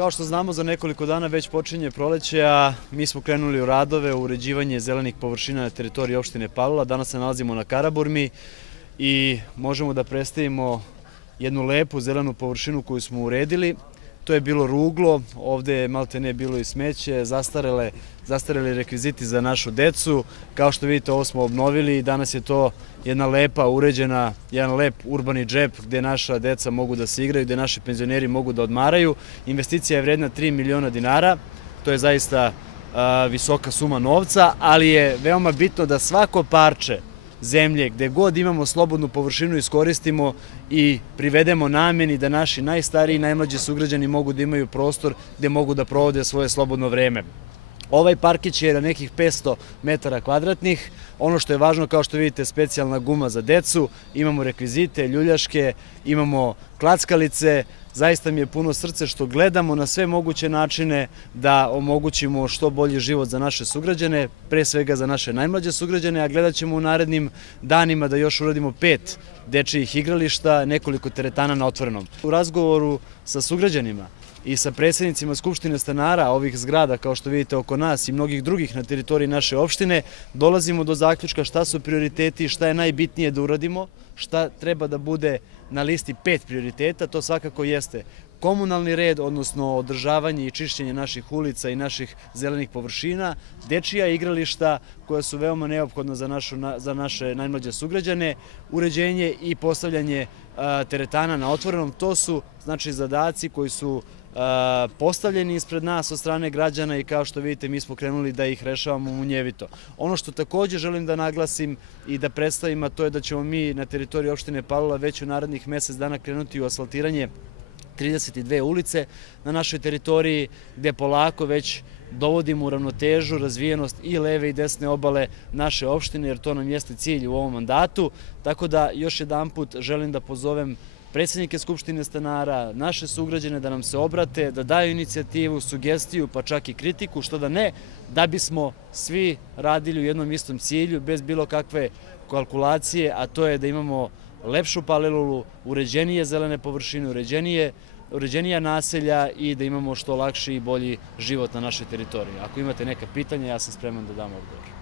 Kao što znamo, za nekoliko dana već počinje proleće, a mi smo krenuli u radove, u uređivanje zelenih površina na teritoriji opštine Palilula. Danas se nalazimo na Karaburmi i možemo da predstavimo jednu lepu zelenu površinu koju smo uredili. To je bilo ruglo, ovde je maltene bilo i smeće, zastareli rekviziti za našu decu. Kao što vidite, ovo smo obnovili i danas je to jedna lepa, uređena, jedan lep urbani džep gde naša deca mogu da se igraju, gde naši penzioneri mogu da odmaraju. Investicija je vredna 3 miliona dinara, to je zaista visoka suma novca, ali je veoma bitno da svako parče zemlje, gde god imamo slobodnu površinu, iskoristimo i privedemo nameni da naši najstariji i najmlađi sugrađani mogu da imaju prostor gde mogu da provode svoje slobodno vreme. Ovaj parkić je na nekih 500 metara kvadratnih. Ono što je važno, kao što vidite, specijalna guma za decu, imamo rekvizite, ljuljaške, imamo klackalice. Zaista mi je puno srce što gledamo na sve moguće načine da omogućimo što bolji život za naše sugrađane, pre svega za naše najmlađe sugrađane, a gledat ćemo u narednim danima da još uradimo 5 dečijih igrališta, nekoliko teretana na otvorenom. U razgovoru sa sugrađanima i sa predsednicima Skupštine stanara ovih zgrada, kao što vidite oko nas i mnogih drugih na teritoriji naše opštine, dolazimo do zaključka šta su prioriteti i šta je najbitnije da uradimo, šta treba da bude na listi 5 prioriteta. To svakako jeste komunalni red, odnosno održavanje i čišćenje naših ulica i naših zelenih površina, dečija igrališta koja su veoma neophodna za naše najmlađe sugrađane, uređenje i postavljanje teretana na otvorenom. To su znači zadaci koji su postavljeni ispred nas od strane građana i kao što vidite mi smo krenuli da ih rešavamo munjevito. Ono što takođe želim da naglasim i da predstavim, a to je da ćemo mi na teritoriji opštine Palilula već u narednih mesec dana krenuti u asfaltiranje 32 ulice na našoj teritoriji, gde polako već dovodimo u ravnotežu razvijenost i leve i desne obale naše opštine, jer to nam jeste cilj u ovom mandatu. Tako da još jedanput želim da pozovem predsednike Skupštine stanara, naše sugrađane da nam se obrate, da daju inicijativu, sugestiju, pa čak i kritiku, što da ne, da bismo svi radili u jednom istom cilju, bez bilo kakve kalkulacije, a to je da imamo lepšu Palilulu, uređenije zelene površine, uređenija naselja i da imamo što lakši i bolji život na našoj teritoriji. Ako imate neka pitanja, ja sam spreman da dam odgovor.